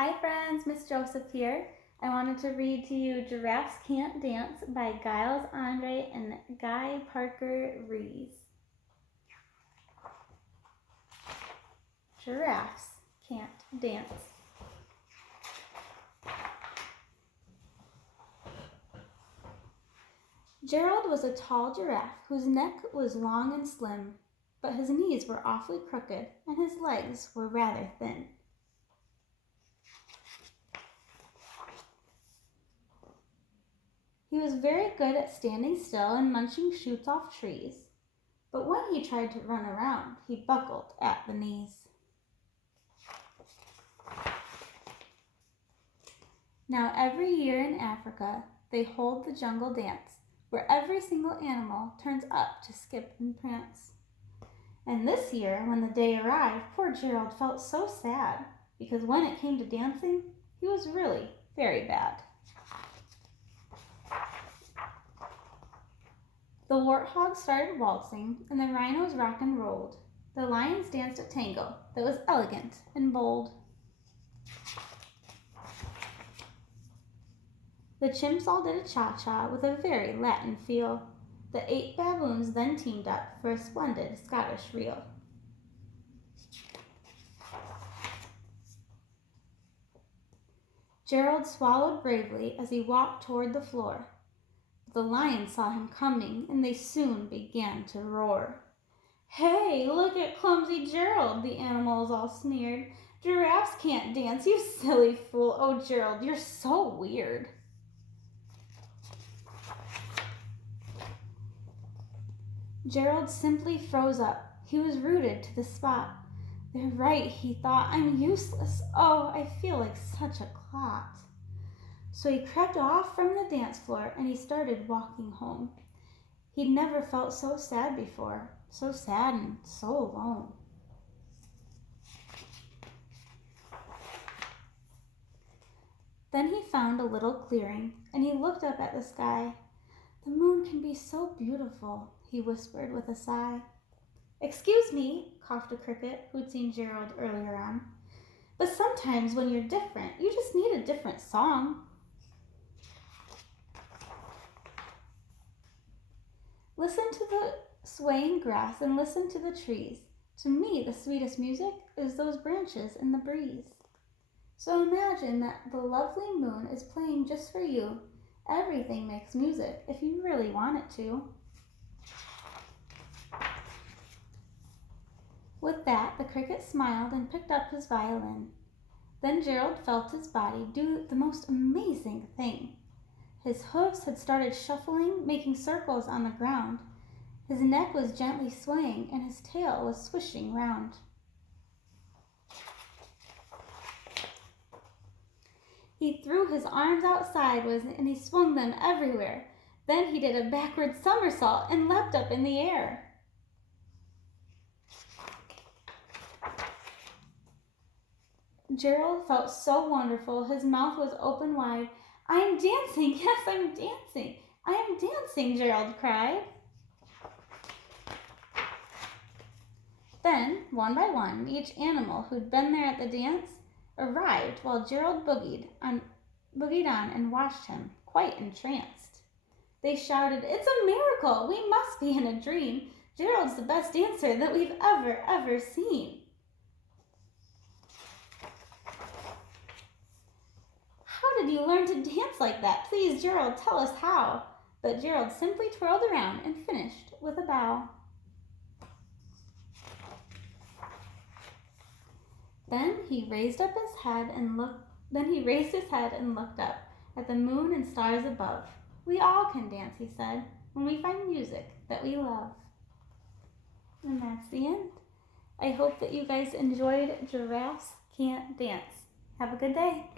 Hi friends, Miss Joseph here. I wanted to read to you Giraffes Can't Dance by Giles, Andreae, and Guy Parker-Rees. Giraffes can't dance. Gerald was a tall giraffe whose neck was long and slim, but his knees were awfully crooked and his legs were rather thin. He was very good at standing still and munching shoots off trees, but when he tried to run around, he buckled at the knees. Now every year in Africa, they hold the jungle dance, where every single animal turns up to skip and prance. And this year, when the day arrived, poor Gerald felt so sad, because when it came to dancing, he was really very bad. The warthogs started waltzing, and the rhinos rock and rolled. The lions danced a tango that was elegant and bold. The chimps all did a cha-cha with a very Latin feel. The 8 baboons then teamed up for a splendid Scottish reel. Gerald swallowed bravely as he walked toward the floor. The lions saw him coming, and they soon began to roar. "Hey, look at clumsy Gerald," the animals all sneered. "Giraffes can't dance, you silly fool. Oh, Gerald, you're so weird." Gerald simply froze up. He was rooted to the spot. "They're right," he thought. "I'm useless. Oh, I feel like such a clot." So he crept off from the dance floor and he started walking home. He'd never felt so sad before, so sad and so alone. Then he found a little clearing and he looked up at the sky. "The moon can be so beautiful," he whispered with a sigh. "Excuse me," coughed a cricket who'd seen Gerald earlier on, "but sometimes when you're different, you just need a different song." "Listen to the swaying grass and listen to the trees. To me, the sweetest music is those branches in the breeze." So imagine that the lovely moon is playing just for you. Everything makes music if you really want it to. With that, the cricket smiled and picked up his violin. Then Gerald felt his body do the most amazing thing. His hooves had started shuffling, making circles on the ground. His neck was gently swaying, and his tail was swishing round. He threw his arms out sideways, and he swung them everywhere. Then he did a backward somersault and leapt up in the air. Gerald felt so wonderful. His mouth was open wide. "I am dancing, yes, I'm dancing. I am dancing," Gerald cried. Then, one by one, each animal who'd been there at the dance arrived while Gerald boogied on and watched him, quite entranced. They shouted, "It's a miracle! We must be in a dream. Gerald's the best dancer that we've ever seen." "How did you learn to dance like that? Please, Gerald, tell us how." But Gerald simply twirled around and finished with a bow. Then he raised his head and looked up at the moon and stars above. "We all can dance," he said, "when we find music that we love." And that's the end. I hope that you guys enjoyed Giraffes Can't Dance. Have a good day.